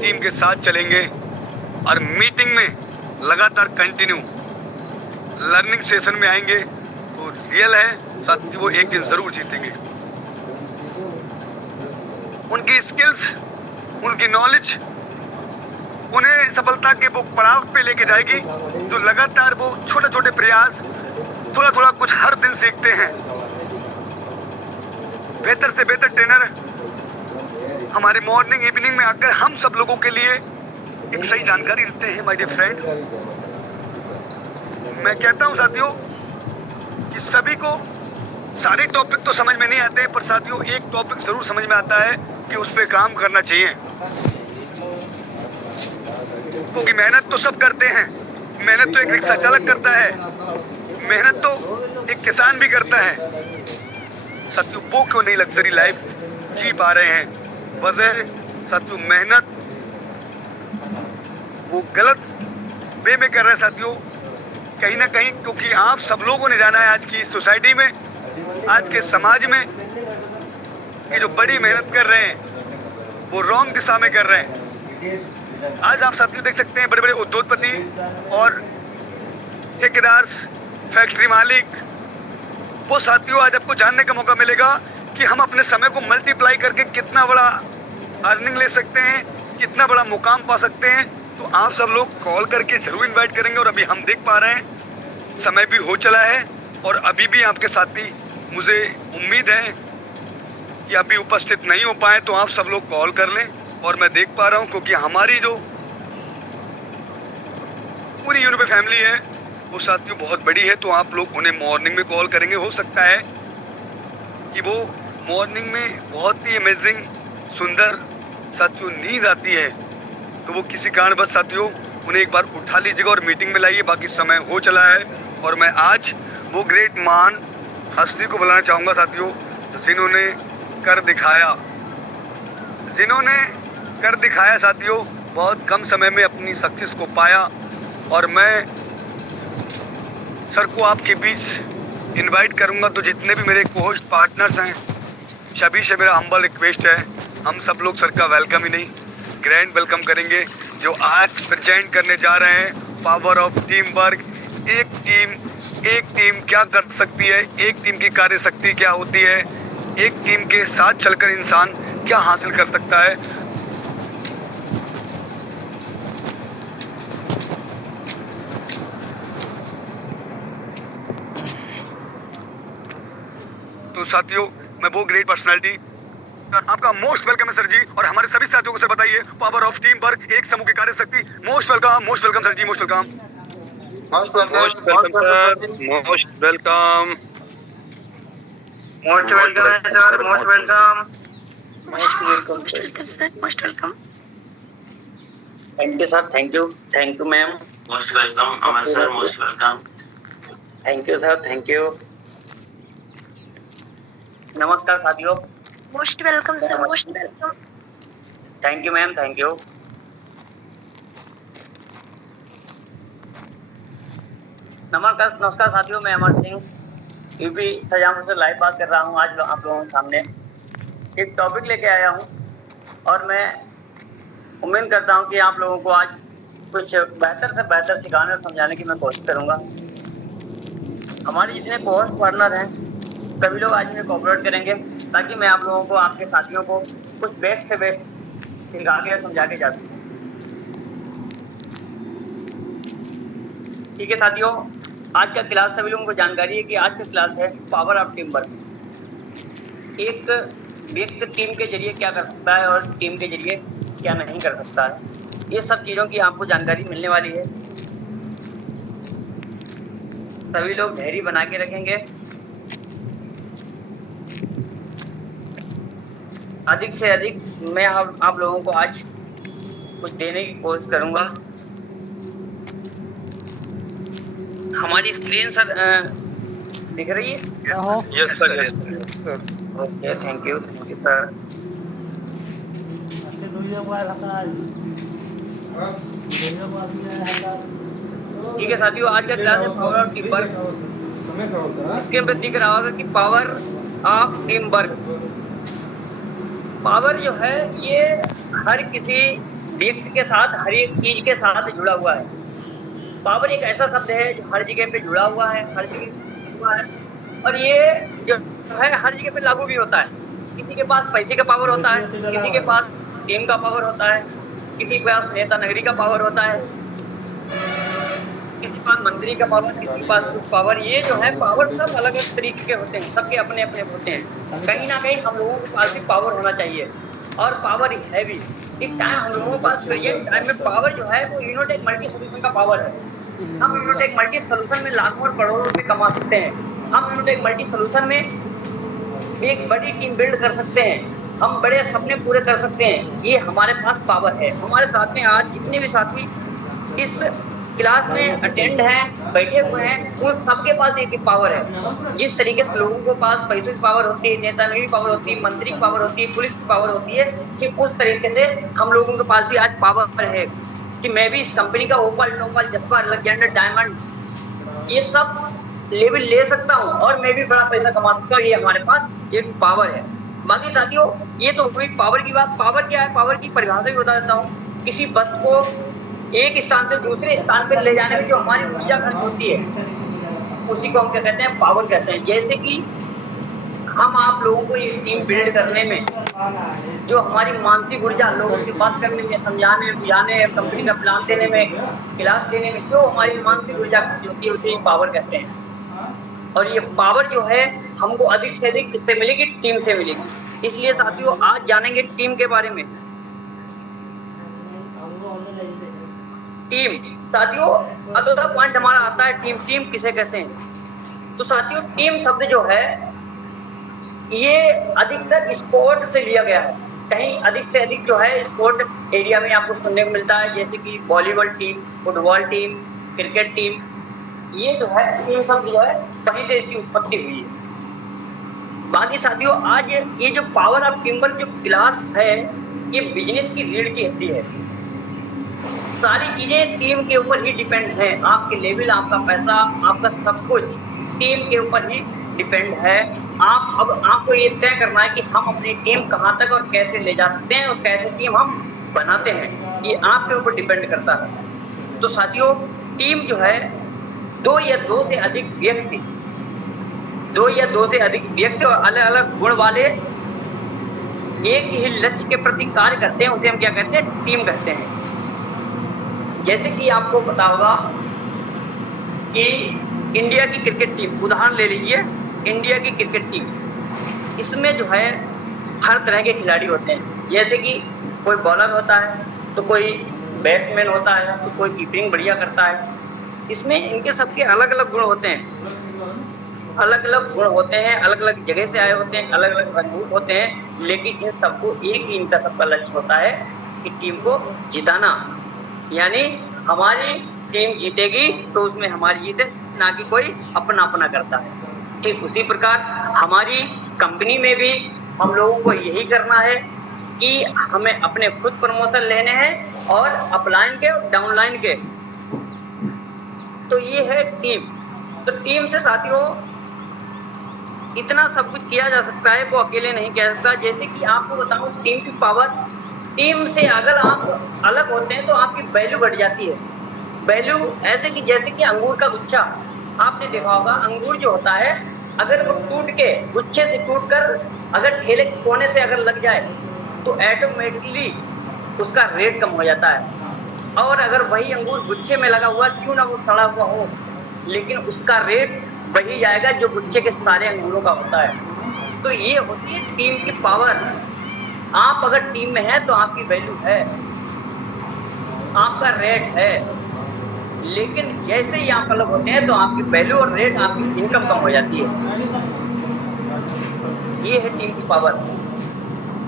Team के साथ चलेंगे और मीटिंग में लगातार कंटिन्यू लर्निंग सेशन में आएंगे तो रियल है साथ वो एक दिन जरूर जीतेंगे। उनकी स्किल्स, उनकी नॉलेज उन्हें सफलता के वो पड़ाव पे लेके जाएगी जो लगातार वो छोटे छोटे प्रयास थोड़ा थोड़ा कुछ हर दिन सीखते हैं। बेहतर से बेहतर ट्रेनर हमारे मॉर्निंग इवनिंग में आकर हम सब लोगों के लिए एक सही जानकारी देते हैं। माय डियर फ्रेंड्स, मैं कहता हूं साथियों कि सभी को सारे टॉपिक तो समझ में नहीं आते, पर साथियों एक टॉपिक जरूर समझ में आता है कि उस पर काम करना चाहिए, क्योंकि मेहनत तो सब करते हैं। मेहनत तो एक रिक्शा चालक करता है, मेहनत तो एक किसान भी करता है। साथियों वो क्यों नहीं लग्जरी लाइफ जी पा रहे हैं? वजह साथियों मेहनत वो गलत वे में कर रहे हैं साथियों, कहीं ना कहीं, क्योंकि आप सब लोगों ने जाना है आज की सोसाइटी में, आज के समाज में कि जो बड़ी मेहनत कर रहे हैं वो रॉन्ग दिशा में कर रहे हैं। आज आप साथियों देख सकते हैं बड़े बड़े उद्योगपति और ठेकेदार, फैक्ट्री मालिक, वो साथियों आज आपको जानने का मौका मिलेगा कि हम अपने समय को मल्टीप्लाई करके कितना बड़ा अर्निंग ले सकते हैं, कितना बड़ा मुकाम पा सकते हैं। तो आप सब लोग कॉल करके जरूर इनवाइट करेंगे। और अभी हम देख पा रहे हैं समय भी हो चला है और अभी भी आपके साथी, मुझे उम्मीद है कि अभी उपस्थित नहीं हो पाए, तो आप सब लोग कॉल कर लें। और मैं देख पा रहा हूं क्योंकि हमारी जो पूरी यूनिफाई फैमिली है वो साथियों बहुत बड़ी है, तो आप लोग उन्हें मॉर्निंग में कॉल करेंगे। हो सकता है कि वो मॉर्निंग में बहुत ही अमेजिंग सुंदर साथियों नींद आती है, तो वो किसी कारणवश साथियों उन्हें एक बार उठा लीजिएगा और मीटिंग में लाइए। बाकी समय हो चला है और मैं आज वो ग्रेट मान हस्ती को बुलाना चाहूँगा साथियों, जिन्होंने कर दिखाया, साथियों बहुत कम समय में अपनी सक्सेस को पाया। और मैं सर को आपके बीच इनवाइट करूंगा, तो जितने भी मेरे को-होस्ट पार्टनर्स हैं सभी से मेरा हम्बल रिक्वेस्ट है, हम सब लोग सर का वेलकम ही नहीं ग्रैंड वेलकम करेंगे, जो आज प्रेजेंट करने जा रहे हैं पावर ऑफ टीम वर्क। एक टीम क्या कर सकती है, एक टीम की कार्य शक्ति क्या होती है, एक टीम के साथ चलकर इंसान क्या हासिल कर सकता है। तो साथियों मैं वो ग्रेट पर्सनालिटी, आपका मोस्ट वेलकम है सर जी। और हमारे सभी साथियों को सर बताइए पावर ऑफ टीम वर्क, एक समूह की कार्य शक्ति। Most welcome sir ji, most welcome sir, most welcome. Thank you sir, thank you ma'am. Most welcome Amar sir, most welcome. Thank you sir, thank you. नमस्कार साथियों। Most welcome sir, most welcome. Thank you ma'am, thank you. नमस्कार साथियों, मैं Amar Singh UP सजामुल से live बात कर रहा हूँ। आज आप लोगों के सामने एक टॉपिक लेके आया हूँ और मैं उम्मीद करता हूँ कि आप लोगों को आज कुछ बेहतर से बेहतर सिखाने और समझाने की मैं कोशिश करूँगा। हमारे जितने कोर्स पार्टनर हैं सभी लोग आज में कोऑपरेट करेंगे ताकि मैं आप लोगों को, आपके साथियों को कुछ बेस्ट से बेस्ट सिखा के समझा के जा सकूँ। ठीक है साथियों, आज का क्लास सभी लोगों को जानकारी है कि आज का क्लास है पावर ऑफ टीम वर्क। एक व्यक्ति टीम के जरिए क्या कर सकता है और टीम के जरिए क्या नहीं कर सकता है, ये सब चीज़ों की आपको जानकारी मिलने वाली है। सभी लोग धैर्य बना के रखेंगे। अधिक से अधिक मैं आप लोगों को आज कुछ देने की कोशिश करूंगा। हमारी स्क्रीन सर दिख रही है? Yes sir. Okay, thank you sir. ठीक है साथियों, आज का क्लास है पावर ऑफ टीम वर्क। इसके अंदर दिख रहा होगा कि power of team work. Power जो है ये हर किसी व्यक्ति के साथ, हर एक चीज के साथ जुड़ा हुआ है। पावर एक ऐसा शब्द है जो हर जगह पे जुड़ा हुआ है, हर जगह हुआ है, और ये जो है हर जगह पे लागू भी होता है। किसी के पास पैसे का पावर होता है, किसी के पास टीम का पावर होता है, किसी के पास नेता नगरी का पावर होता है, किसी के पास मंत्री का पावर, किसी के पास कुछ पावर। ये जो है पावर सब अलग अलग तरीके के होते हैं, सबके अपने अपने होते हैं। कहीं ना कहीं हम लोगों के पास भी पावर होना चाहिए, और पावर है भी। इस टाइम हम लोगों के पास प्रेजेंट टाइम में पावर जो है वो यूनिटेक मल्टी सोल्यूशन का पावर है। हम यूनिटेक मल्टी सोल्यूशन में लाखों और करोड़ों रुपए कमा सकते हैं। हम यूनिटेक मल्टी सोल्यूशन में एक बड़ी टीम बिल्ड कर सकते हैं, हम बड़े सपने पूरे कर सकते हैं। ये हमारे पास पावर है। हमारे साथ में आज जितने भी साथी इस क्लास में अटेंड हैं, बैठे हुए हैं, उन सबके पास एक पावर है। जिस तरीके से लोगों के पास पैसों की पावर होती है, नेता की पावर होती है, मंत्री की पावर होती है, पुलिस की पावर होती है, ठीक उस तरीके से हम लोगों के पास भी आज पावर है कि मैं भी इस कंपनी का ओपल, टोपल, जस्पर, अलेक्जेंडर, डायमंड ये सब लेवल ले सकता हूँ और मैं भी बड़ा पैसा कमा सकता हूँ। ये हमारे पास एक पावर है। बाकी साथियों, ये तो हुई पावर की बात। पावर क्या है, पावर की परिभाषा भी बता देता हूँ। किसी वस्तु को एक स्थान से दूसरे स्थान पर ले जाने में जो हमारी ऊर्जा खर्च होती है, उसी को हम क्या कहते हैं, पावर कहते हैं। जैसे कि हम आप लोगों को ये टीम बिल्ड करने में जो हमारी मानसिक ऊर्जा, लोगों से बात करने में, समझाने, बुझाने, कंपनी का प्लान देने में, क्लास देने में जो हमारी मानसिक ऊर्जा खर्च होती है, उसे पावर कहते हैं। और ये पावर जो है हमको अधिक से अधिक किससे मिलेगी, टीम से मिलेगी। इसलिए साथियों आज जानेंगे टीम के बारे में। टीम साथियों, अगला पॉइंट हमारा आता है टीम। टीम किसे कहते हैं? तो साथियों टीम शब्द जो है ये अधिकतर स्पोर्ट से लिया गया है। कहीं अधिक से अधिक जो है स्पोर्ट एरिया में आपको सुनने को मिलता है, जैसे कि volleyball team, football team, cricket team. ये जो है टीम शब्द जो है कहीं से इसकी उत्पत्ति हुई है। बाकी साथियों आज ये जो पावर ऑफ टीम वर्क जो क्लास है, ये बिजनेस की रीढ़ की हड्डी है। सारी चीजें टीम के ऊपर ही डिपेंड है। आपके लेवल, आपका पैसा, आपका सब कुछ टीम के ऊपर ही डिपेंड है। अब आपको ये तय करना है कि हम अपनी टीम कहाँ तक और कैसे ले जा सकते हैं और कैसे टीम हम बनाते हैं, ये आपके ऊपर डिपेंड करता है। तो साथियों टीम जो है दो या दो से अधिक व्यक्ति और अलग अलग गुण वाले एक ही लक्ष्य के प्रति कार्य करते हैं, उसे हम क्या कहते हैं, टीम कहते हैं। जैसे कि आपको पता होगा कि इंडिया की क्रिकेट टीम, उदाहरण ले लीजिए इंडिया की क्रिकेट टीम, इसमें जो है हर तरह के खिलाड़ी होते हैं। जैसे कि कोई बॉलर होता है, तो कोई बैट्समैन होता है, तो कोई कीपिंग बढ़िया करता है। इसमें इनके सबके अलग अलग गुण होते हैं, अलग अलग गुण होते हैं, अलग अलग जगह से आए होते हैं, अलग अलग रंगूट होते हैं, लेकिन इन सबको एक ही इनका सबका लक्ष्य होता है कि टीम को जिताना। यानी हमारी टीम जीतेगी तो उसमें हमारी जीत है, ना कि कोई अपना अपना करता है। ठीक उसी प्रकार हमारी कंपनी में भी हम लोगों को यही करना है कि हमें अपने खुद प्रमोशन लेने हैं और अपलाइन के और डाउनलाइन के। तो ये है टीम। तो टीम से साथियों इतना सब कुछ किया जा सकता है, वो अकेले नहीं किया सकता। जैसे कि आपको बताऊं टीम की पावर, टीम से अगर आप अलग होते हैं तो आपकी वैल्यू बढ़ जाती है। वैल्यू ऐसे कि जैसे कि अंगूर का गुच्छा, आपने देखा होगा अंगूर जो होता है अगर वो टूट के गुच्छे से टूट कर अगर ठेले के कोने से अगर लग जाए तो ऑटोमेटिकली उसका रेट कम हो जाता है। और अगर वही अंगूर गुच्छे में लगा हुआ, क्यों ना वो सड़ा हुआ हो, लेकिन उसका रेट वही जाएगा जो गुच्छे के सारे अंगूरों का होता है। तो ये होती है टीम की पावर। आप अगर टीम में हैं तो आपकी वैल्यू है, आपका रेट है, लेकिन जैसे ही आप अलग होते हैं तो आपकी वैल्यू और रेट, आपकी इनकम कम हो जाती है। ये है टीम की पावर।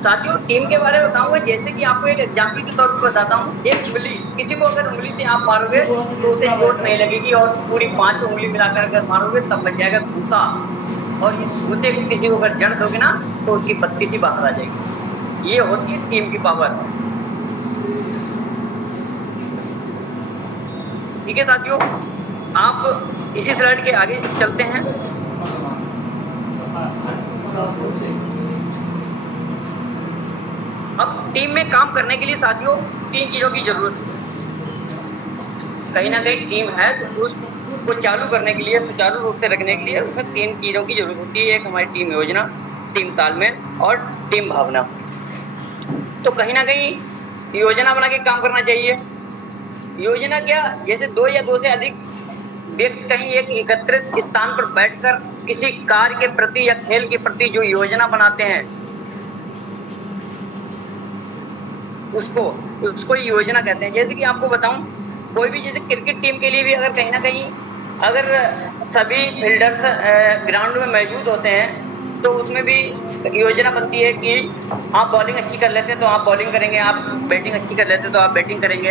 साथियों टीम के बारे में बताऊंगा, जैसे कि आपको एक एग्जाम्पल के तौर पर बताता हूँ। एक उंगली, किसी को अगर उंगली से आप मारोगे तो उसे चोट नहीं लगेगी, और पूरी 5 उंगली मिलाकर अगर मारोगे तब बच जाएगा भूसा। और इस भूसे को किसी को अगर जड़ दोगे ना तो उसकी पत्ती सी बाहर आ जाएगी। ये होती है टीम की पावर। ठीक है साथियों, आप इसी स्लाइड के आगे चलते हैं। अब टीम में काम करने के लिए साथियों 3 चीज़ों की जरूरत है। कहीं ना कहीं टीम है तो उसको चालू करने के लिए, सुचारू रूप से रखने के लिए उसमें 3 चीज़ों की जरूरत होती है। एक हमारी टीम योजना, टीम तालमेल और टीम भावना। तो कहीं ना कहीं योजना बना के काम करना चाहिए। योजना क्या, जैसे 2 या 2 से अधिक व्यक्ति कहीं एक एकत्रित स्थान पर बैठकर किसी कार्य के प्रति या खेल के प्रति जो योजना बनाते हैं उसको योजना कहते हैं। जैसे कि आपको बताऊं, कोई भी जैसे क्रिकेट टीम के लिए भी अगर कहीं ना कहीं अगर सभी फील्डर्स ग्राउंड में मौजूद होते हैं तो उसमें भी योजना बनती है कि आप बॉलिंग अच्छी कर लेते हैं तो आप बॉलिंग करेंगे, आप बैटिंग अच्छी कर लेते हैं तो आप बैटिंग करेंगे,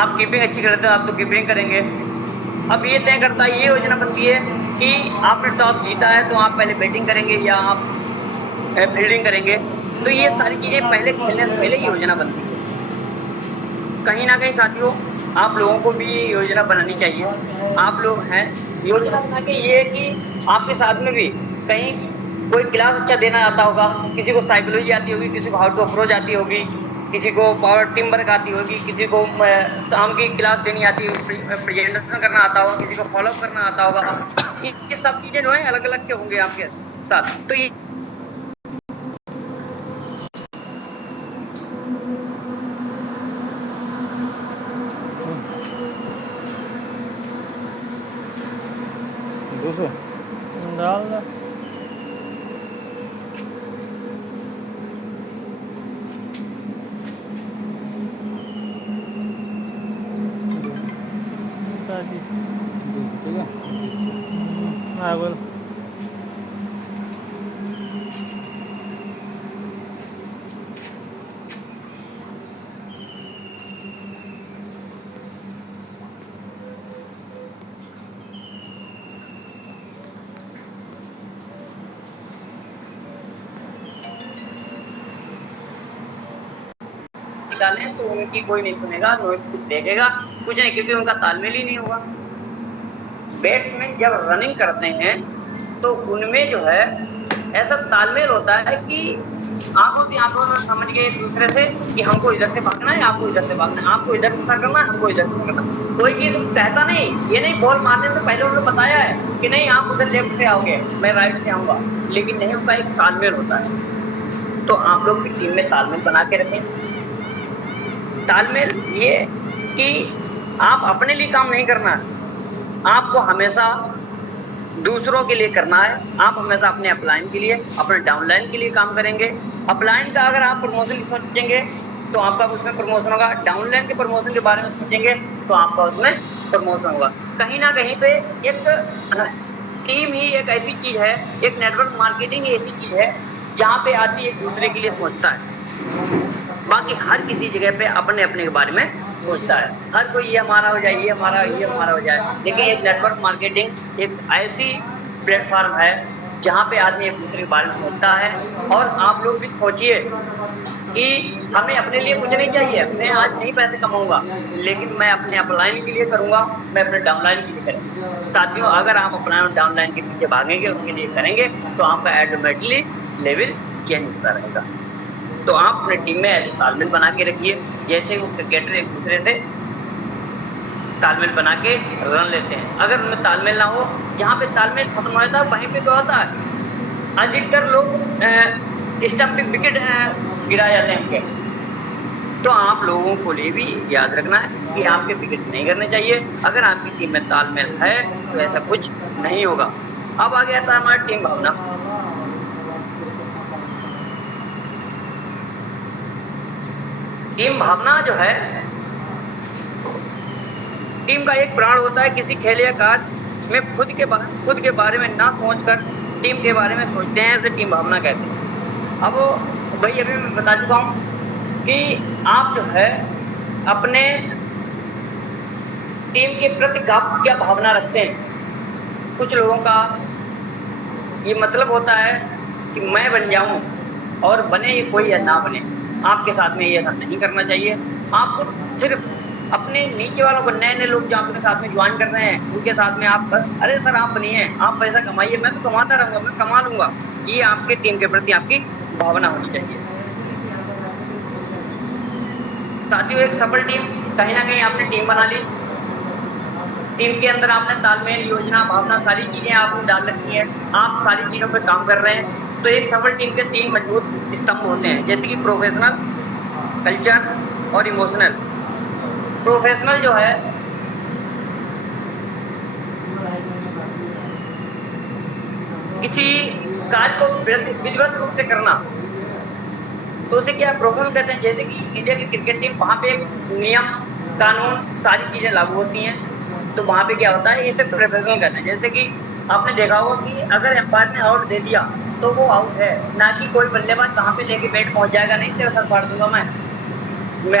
आप कीपिंग अच्छी कर लेते हैं आप तो कीपिंग करेंगे। अब ये तय करता है, ये योजना बनती है कि आपने टॉस जीता है तो आप पहले बैटिंग करेंगे या आप फील्डिंग करेंगे। तो ये सारी चीज़ें पहले खेलने से पहले योजना बनती है। कहीं ना कहीं साथियों आप लोगों को भी ये योजना बनानी चाहिए। आप लोग हैं योजना बना के, ये कि आपके साथ में भी कहीं कोई क्लास अच्छा देना आता होगा, किसी को साइकोलॉजी आती होगी, किसी को हाउ टू अप्रोच आती होगी, किसी को पावर टीम वर्क आती होगी, किसी को शाम की क्लास देनी आती होगी, प्रेजेंटेशन करना आता होगा, किसी को फॉलोअप करना आता होगा। ये सब चीज़ें जो है अलग अलग के होंगे आपके साथ। तो ये डाल दो। ठीक है, हाँ बोल। निकालें तो उनकी कोई नहीं सुनेगा, कुछ देखेगा कुछ नहीं, क्योंकि उनका तालमेल ही नहीं होगा। बैट्समैन जब रनिंग करते हैं तो उनमें जो है ऐसा तालमेल होता है कि आंखों से आंखों में समझ गए एक दूसरे से कि हमको इधर से भागना है, आपको इधर से भागना है, आपको इधर से करना है, हमको इधर से करना है। कोई चीज कहता नहीं, ये नहीं बॉल मारने से पहले उन्होंने बताया है कि नहीं आप उधर लेफ्ट से आओगे, मैं राइट से आऊंगा, लेकिन नहीं, उनका एक तालमेल होता है। तो आप लोग की टीम में तालमेल बना के रखें। तालमेल ये कि आप अपने लिए काम नहीं करना है, आपको हमेशा दूसरों के लिए करना है। आप हमेशा अपने अपलाइन के लिए, अपने डाउनलाइन के लिए काम करेंगे। अपलाइन का अगर आप प्रमोशन की सोचेंगे तो आपका उसमें प्रमोशन होगा, डाउनलाइन के प्रमोशन के बारे में सोचेंगे तो आपका उसमें प्रमोशन होगा। कहीं ना कहीं पे एक टीम ही एक ऐसी चीज़ है, एक नेटवर्क मार्केटिंग ऐसी चीज़ है जहाँ पे आदमी एक दूसरे के लिए सोचता है। बाकी हर किसी जगह पे अपने अपने के बारे में सोचता है, हर कोई ये हमारा हो जाए, ये हमारा हो जाए। लेकिन एक नेटवर्क मार्केटिंग एक ऐसी प्लेटफॉर्म है जहाँ पे आदमी एक दूसरे के बारे में सोचता है। और आप लोग भी सोचिए कि हमें अपने लिए कुछ नहीं चाहिए, मैं आज नहीं पैसे कमाऊंगा, लेकिन मैं अपने अपलाइन के लिए करूंगा, मैं अपने डाउनलाइन के लिए करूँगा। साथियों, अगर आप अपलाइन और डाउनलाइन के पीछे भागेंगे, उनके लिए करेंगे, तो आपका ऑटोमेटिकली लेवल चेंज होता रहेगा। तो आप अपने टीम में ऐसे तालमेल बना के रखिए, जैसे वो क्रिकेटर एक दूसरे से तालमेल बना के रन लेते हैं। अगर उनमें तालमेल ना हो, जहाँ पे तालमेल खत्म हो जाता है वहीं पे तो होता है अधिकतर लोग स्टंप पे विकेट गिरा जाते हैं उनके। तो आप लोगों को लिए भी याद रखना है कि आपके विकेट नहीं करने चाहिए। अगर आपकी टीम में तालमेल है तो ऐसा कुछ नहीं होगा। अब आ गया था हमारी टीम भावना। टीम भावना जो है, टीम का एक प्राण होता है। किसी खेल या कार्य में खुद के बारे में ना सोचकर टीम के बारे में सोचते हैं, इसे टीम भावना कहते हैं। अब भाई अभी मैं बता चुका हूँ कि आप जो है अपने टीम के प्रति क्या भावना रखते हैं। कुछ लोगों का ये मतलब होता है कि मैं बन जाऊं, और बने ये कोई या ना बने, आपके साथ में ये ऐसा नहीं करना चाहिए। आपको सिर्फ अपने नीचे वालों को, नए लोग जो आपके साथ में ज्वाइन कर रहे हैं, उनके साथ में आप बस अरे सर आप बनिए, आप पैसा कमाइए, मैं तो कमाता रहूँगा, मैं कमा लूँगा, ये आपके टीम के प्रति आपकी भावना होनी चाहिए। साथियों एक सफल टीम, कहीं ना कहीं आपने टीम बना ली, टीम के अंदर आपने तालमेल, योजना, भावना, सारी चीजें आपने डाल रखी है, आप सारी चीजों पर काम कर रहे हैं। तो एक सफल टीम के 3 मजबूत स्तंभ होते हैं, जैसे कि प्रोफेशनल, कल्चर और इमोशनल। प्रोफेशनल जो है किसी कार्य को विधिवत रूप से करना, तो उसे क्या प्रोफेशनल कहते हैं। जैसे कि इंडिया की क्रिकेट टीम, वहां पे नियम, कानून, सारी चीजें लागू होती हैं, तो वहां पे क्या होता है, इसे प्रोफेशनल कहते हैं। जैसे कि आपने देखा होगा कि अगर एम्पायर ने आउट दे दिया तो वो आउट है, ना कि कोई बल्लेबाज कहाँ पे लेके बैट पहुंच जाएगा, नहीं तेरा सर फाड़ दूंगा मैं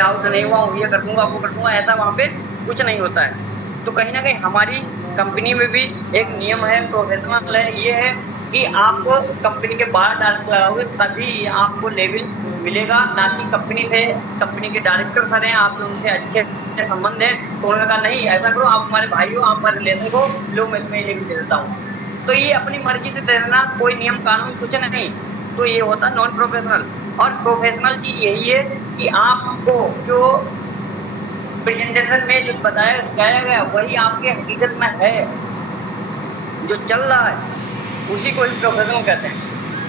आउट नहीं हुआ हूँ, ये कर दूंगा वो कर दूंगा, ऐसा वहां पे कुछ नहीं होता है। तो कहीं ना कहीं हमारी कंपनी में भी एक नियम है, प्रोफेशनल है, ये है कि आपको कंपनी के बाहर डालोगे तभी आपको लेवल मिलेगा, ना कि कंपनी से। कंपनी के डायरेक्टर सर हैं, आप उनसे अच्छे संबंध है, तो उन्होंने कहा नहीं ऐसा करो, आप हमारे भाई हो, आप हमारे रिलेशन को लो, मैं तुम्हें लेवल दे देता हूँ। तो ये अपनी मर्जी से देना, कोई नियम कानून कुछ नहीं, तो ये होता है नॉन प्रोफेशनल। और प्रोफेशनल चीज यही है कि आपको जो प्रेजेंटेशन में जो बताया गया वही आपके हकीकत में है, जो चल रहा है उसी को ही प्रोफेशनल कहते हैं।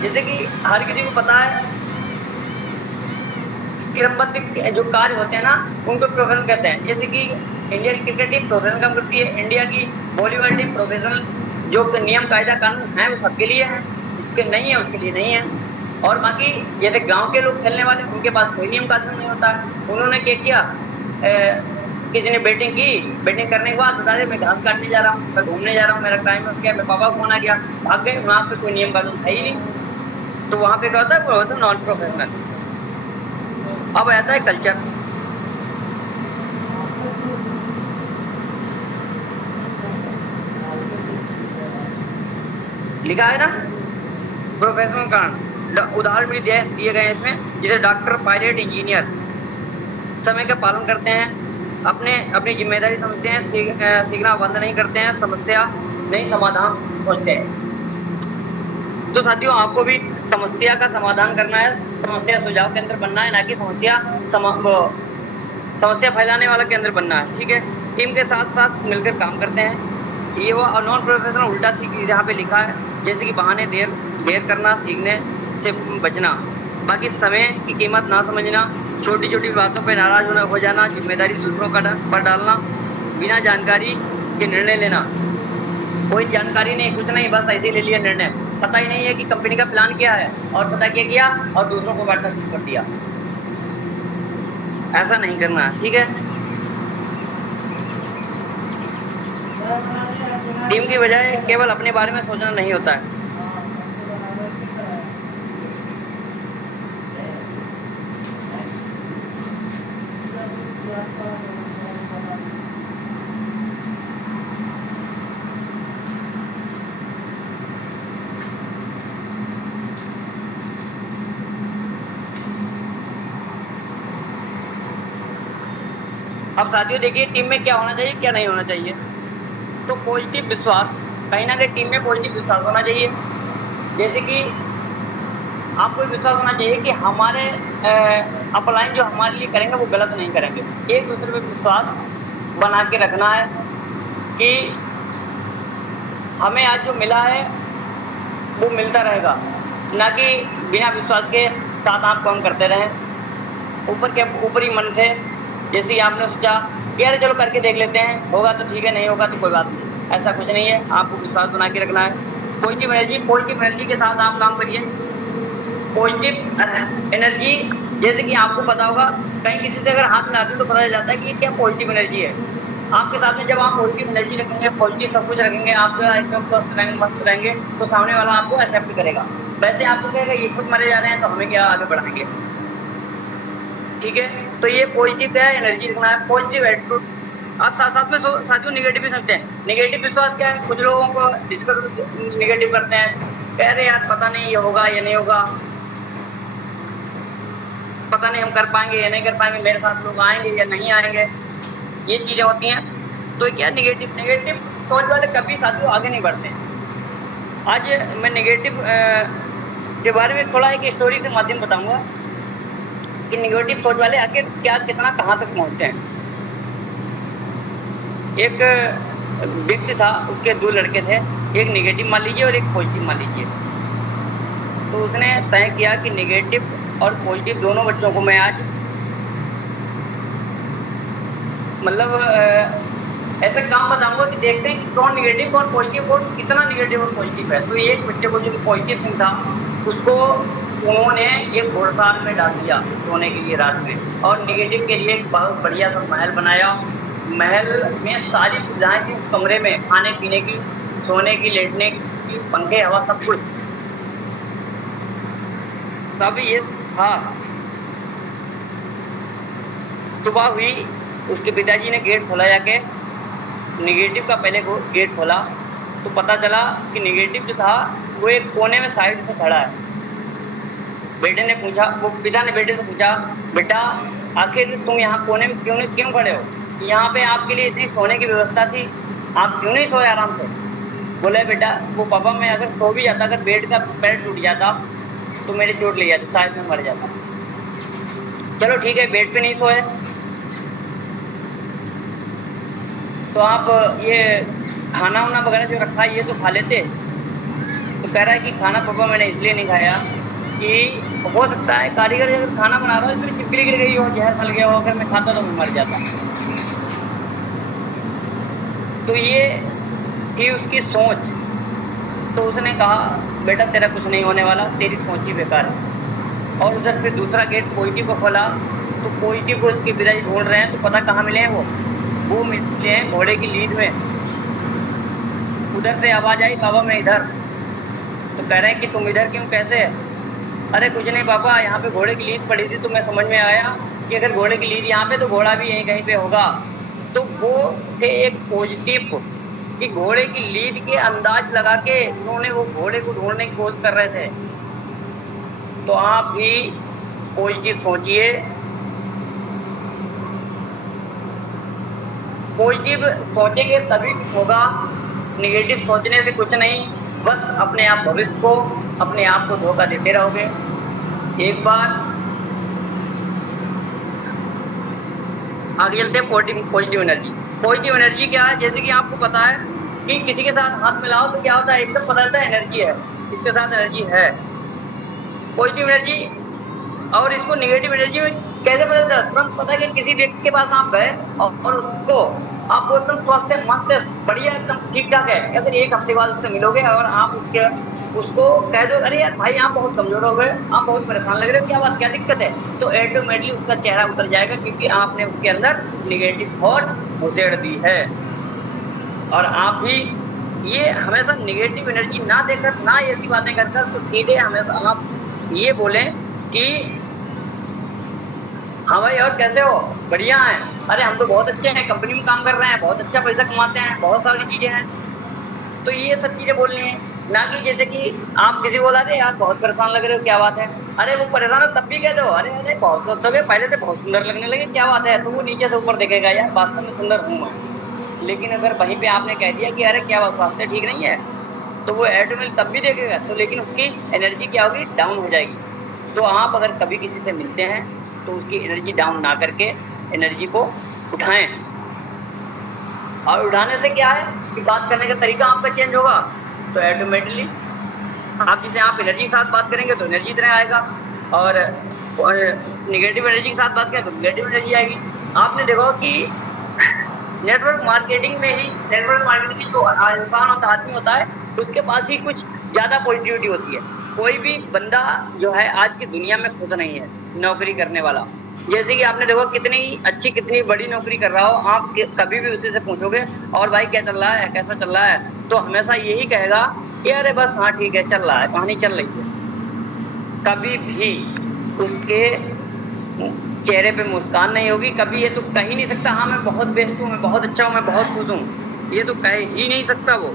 जैसे कि हर किसी को पता है क्रमबद्ध जो कार्य होते हैं ना, उनको प्रोफेशनल कहते हैं। जैसे कि इंडिया की क्रिकेट टीम प्रोफेशनल काम करती है, इंडिया की वॉलीबॉल टीम प्रोफेशनल, जो नियम कायदा कानून है वो सबके लिए है, जिसके नहीं है उसके लिए नहीं है। और बाकी जैसे गांव के लोग खेलने वाले, उनके पास कोई नियम कानून नहीं होता है। उन्होंने क्या किया, किसी ने बैटिंग की, बैटिंग करने के बाद बता रहे मैं घास काटने जा रहा हूँ, मैं घूमने जा रहा हूँ, मेरा टाइम हो गया, मेरे पापा को फोन आ गया, भाग गए, वहाँ पे कोई नियम कानून है ही नहीं, तो वहाँ पे क्या होता है, वो होता है नॉन प्रोफेशनल। अब आता है कल्चर। लिखा है ना प्रोफेशनल कारण, उदाहरण भी दिए गए हैं इसमें, जैसे डॉक्टर, पायलट, इंजीनियर समय का पालन करते हैं, अपनी जिम्मेदारी समझते हैं, सीखना बंद नहीं करते हैं, समस्या नहीं समाधान खोजते हैं। तो साथियों आपको भी समस्या का समाधान करना है, समस्या सुझाव के अंदर बनना है, ना कि समस्या फैलाने वाला के अंदर बनना है। ठीक है, टीम के साथ साथ मिलकर काम करते हैं। ये वो नॉन प्रोफेशनल उल्टा सीख यहाँ पे लिखा है, जैसे कि बहाने देर करना, सीखने से बचना, बाकी समय की कीमत ना समझना, छोटी छोटी बातों पर नाराज हो जाना, जिम्मेदारी दूसरों पर डालना, बिना जानकारी के निर्णय लेना, कोई जानकारी नहीं, कुछ नहीं, बस ऐसे ही ले लिया निर्णय, पता ही नहीं है कि कंपनी का प्लान क्या है, और पता क्या किया और दूसरों को बांटना शुरू कर दिया। ऐसा नहीं करना, ठीक है। टीम की बजाय केवल अपने बारे में सोचना नहीं होता है। अब साथियों देखिए टीम में क्या होना चाहिए, क्या नहीं होना चाहिए। तो पॉजिटिव विश्वास, कहीं ना कहीं टीम में पॉजिटिव विश्वास होना चाहिए। जैसे कि आपको विश्वास होना चाहिए कि हमारे अपलाइन जो हमारे लिए करेंगे वो गलत नहीं करेंगे। एक दूसरे पे विश्वास बना के रखना है कि हमें आज जो मिला है वो मिलता रहेगा, ना कि बिना विश्वास के साथ आप काम करते रहें ऊपरी मन से। जैसे आपने सोचा कि यार चलो करके देख लेते हैं, होगा तो ठीक है, नहीं होगा तो कोई बात नहीं, ऐसा कुछ नहीं है। आपको विश्वास बना के रखना है। पॉजिटिव एनर्जी के साथ आप काम करिए। पॉजिटिव एनर्जी, जैसे कि आपको पता होगा कहीं किसी से अगर हाथ मिलाते तो पता चल जाता है कि ये क्या पॉजिटिव एनर्जी है। आपके साथ में जब आप पॉजिटिव एनर्जी रखेंगे, पॉजिटिव सब कुछ रखेंगे, आप जो एकदम स्वस्थ रहेंगे, मस्त रहेंगे, तो सामने वाला आपको एक्सेप्ट करेगा। वैसे आपको कहेगा ये खुद मरे जा रहे हैं तो हमें क्या आगे बढ़ाएंगे, ठीक है। तो ये पॉजिटिव क्या है, एनर्जी रखना है, पॉजिटिव एटीट्यूड। आप साथ में साथियों निगेटिव भी समझते हैं। निगेटिव विश्वास क्या है, कुछ लोगों को डिस्कस निगेटिव करते हैं, कह रहे यार पता नहीं ये होगा या नहीं होगा, पता नहीं हम कर पाएंगे या नहीं कर पाएंगे, मेरे साथ लोग आएंगे या नहीं आएंगे, ये चीज़ें होती हैं। तो क्या निगेटिव सोच वाले कभी साथियों आगे नहीं बढ़ते हैं। आज मैं निगेटिव के बारे में थोड़ा एक स्टोरी के माध्यम बताऊंगा कि निगेटिव सोच वाले आखिर क्या कितना कहाँ तक पहुँचते हैं। एक व्यक्ति था, उसके 2 लड़के थे, एक निगेटिव मान लीजिए और एक पॉजिटिव मान लीजिए। तो उसने तय किया कि निगेटिव और पॉजिटिव दोनों बच्चों को मैं आज मतलब ऐसा काम बताऊंगा कि देखते हैं कि कौन निगेटिव और पॉजिटिव और कितना निगेटिव और पॉजिटिव है। तो एक बच्चे को जो पॉजिटिव थिंक था उसको उन्होंने एक घोड़साल में डाल दिया सोने के लिए रात में, और निगेटिव के लिए एक बहुत बढ़िया सा महल बनाया। महल में सारी सुविधाएं थी उस कमरे में, खाने पीने की, सोने की, लेटने की, पंखे, हवा, सब कुछ सब ये था। सुबह हुई, उसके पिताजी ने गेट खोला, जाके निगेटिव का पहले गेट खोला तो पता चला कि निगेटिव जो था वो एक कोने में साइड से खड़ा है। बेटे ने पूछा, वो पिता ने बेटे से पूछा, बेटा आखिर तुम यहाँ कोने में क्यों खड़े हो? यहाँ पे आपके लिए इतनी सोने की व्यवस्था थी, आप क्यों नहीं सोए आराम से? बोले बेटा, वो पापा मैं अगर सो भी जाता, अगर बेड का पैर टूट जाता तो मेरी चोट लग जाती, शायद मैं मर जाता। चलो ठीक है, बेड पे नहीं सोए तो आप ये खाना वाना वगैरह जो रखा है ये तो खा लेते। तो कह रहा है कि खाना पापा मैंने इसलिए नहीं खाया कि हो सकता है कारीगर अगर खाना बना रहा है इसमें छिपकली गिर गई हो, जहर फैल गया हो, अगर मैं खाता तो मैं मर जाता। तो ये थी उसकी सोच। तो उसने कहा बेटा तेरा कुछ नहीं होने वाला, तेरी सोच ही बेकार है। और उधर फिर दूसरा गेट पॉजिटिव को खोला तो पॉजिटिव को उसके पिताजी ढूंढ रहे हैं। तो पता कहाँ मिले हैं वो मिले हैं घोड़े की लीद में। उधर से आवाज आई, बाबा मैं इधर। तो कह रहे हैं कि तुम इधर क्यों, कैसे? अरे कुछ नहीं पापा, यहाँ पे घोड़े की लीद पड़ी थी तो मैं समझ में आया कि अगर घोड़े की लीद यहाँ पे तो घोड़ा भी यहीं कहीं पे होगा। तो वो थे एक पॉजिटिव कि घोड़े की लीद के अंदाज लगा के उन्होंने वो घोड़े को ढूंढने की कोशिश कर रहे थे। तो आप भी पॉजिटिव सोचिए। पॉजिटिव सोचेंगे तभी कुछ होगा, निगेटिव सोचने से कुछ नहीं। बस अपने आप भविष्य को, अपने आप को धोखा देते रहोगे। एक बार आगे चलते हैं पॉजिटिव एनर्जी। पॉजिटिव एनर्जी क्या है? जैसे कि आपको पता है कि किसी के साथ हाथ मिलाओ तो क्या होता है, एकदम पता चलता है एनर्जी है, इसके साथ एनर्जी है। पॉजिटिव एनर्जी और इसको निगेटिव एनर्जी में कैसे पता चलता है? तुरंत पता है कि किसी व्यक्ति के पास आप गए और उसको आप एकदम स्वस्थ है, मस्त है, बढ़िया, एकदम ठीक ठाक है। अगर एक हफ्ते बाद उससे मिलोगे और आप उसको कह दो अरे यार भाई आप बहुत कमजोर हो गए, आप बहुत परेशान लग रहे हो, क्या बात, क्या दिक्कत है? तो ऑटोमेटिकली उसका चेहरा उतर जाएगा, क्योंकि आपने उसके अंदर निगेटिव थॉट घुसेड़ दी है। और आप भी ये हमेशा निगेटिव एनर्जी ना देकर, ना ऐसी बातें कर कर, तो सीधे हमेशा आप ये बोलें कि हाँ भाई और कैसे हो, बढ़िया है, अरे हम तो बहुत अच्छे हैं, कंपनी में काम कर रहे हैं, बहुत अच्छा पैसा कमाते हैं, बहुत सारी चीजें हैं। तो ये सब चीजें बोलनी है, ना कि जैसे कि आप किसी को बोला अरे यार बहुत परेशान लग रहे हो, क्या बात है? अरे वो परेशान हो तब भी कह दो अरे अरे बहुत तब पहले से बहुत सुंदर लगने लगे, क्या बात है? तो वो नीचे से ऊपर देखेगा यार वास्तव में सुंदर हूँ मैं। लेकिन अगर वहीं पे आपने कह दिया कि अरे क्या बात, स्वास्थ्य ठीक नहीं है, तो वो ऑटोमेटिक तब भी देखेगा, तो लेकिन उसकी एनर्जी क्या होगी, डाउन हो जाएगी। तो आप अगर कभी किसी से मिलते हैं तो उसकी एनर्जी डाउन ना करके एनर्जी को उठाएं। और उठाने से क्या है कि बात करने का तरीका आपका चेंज होगा, तो ऑटोमेटिकली आप जिसे आप एनर्जी के साथ बात करेंगे तो एनर्जी तरह आएगा, और निगेटिव एनर्जी के साथ बात करें तो निगेटिव एनर्जी आएगी। आपने देखा कि नेटवर्क मार्केटिंग में ही, नेटवर्क मार्केटिंग जो इंसान होता है, आदमी होता है, उसके पास ही कुछ ज़्यादा पॉजिटिविटी होती है। कोई भी बंदा जो है आज की दुनिया में खुश नहीं है नौकरी करने वाला। जैसे कि आपने देखो कितनी अच्छी, कितनी बड़ी नौकरी कर रहा हो, आप कभी भी उसी से पूछोगे और भाई क्या चल रहा है, कैसा चल रहा है, तो हमेशा यही कहेगा कि अरे बस हाँ ठीक है, चल रहा है, कहानी चल रही है। कभी भी उसके चेहरे पे मुस्कान नहीं होगी। कभी ये तो कह ही नहीं सकता हाँ मैं बहुत बेस्ट हूँ, मैं बहुत अच्छा हूँ, मैं बहुत खुश हूँ, ये तो कह ही नहीं सकता वो,